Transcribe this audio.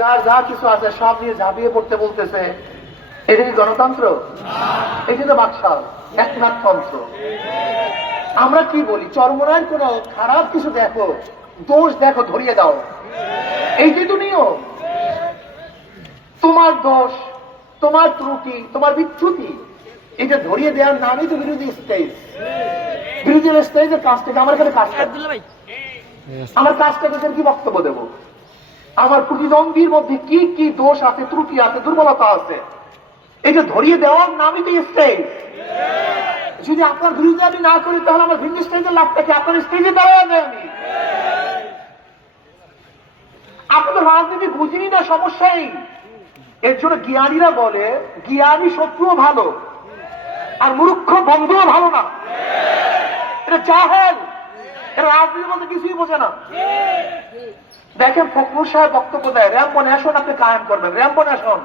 যার যা কিছু আছে সব নিয়ে ঝাঁপিয়ে পড়তে বলতেছে, এটা কি গণতন্ত্র? এটা তো বাকশাল, একনাথতন্ত্র। আমরা কি বলি, চরমোনাইয়ের কোন খারাপ কিছু দেখো, দোষ দেখো, ধরিয়ে দাও, এইটাই তো নিয়ম। তোমার দোষ, তোমার ত্রুটি, তোমার বিচ্যুতি, এটা ধরিয়ে দেওয়ার নামই তো বিরোধী স্টেজ। বিরোধী স্টেজের কাছ থেকে আমার এখানে কাজ আমার কাজটাকে কি বক্তব্য দেব? আমার প্রতিদ্বন্দ্বীর মধ্যে কি কি দোষ আছে, ত্রুটি আছে, দুর্বলতা আছে, এটা ধরিয়ে দেওয়ার নামই তো স্টেজ। যদি আপনার বিরুদ্ধে আমি না করি তাহলে আমার ভিন্ন স্টেজের লাভটা কি? আপনার স্টেজে দাঁড়ায় যায় আমি। আপনি তো রাজনীতি বুঝিনি না, সমস্যাই। এর জন্য জ্ঞানীরা বলে জ্ঞানী শত্রুও ভালো আর মূর্খ বন্ধুও ভালো না। এটা জাহেল, এটা রাজনীতি বলতে কিছুই বোঝে না। দেখেন ফখরুল সাহেব বক্তব্য দেয়, র্যাম্পো ন্যাশন আপনি কায়েম করবেন, র্যাম্পো ন্যাশন।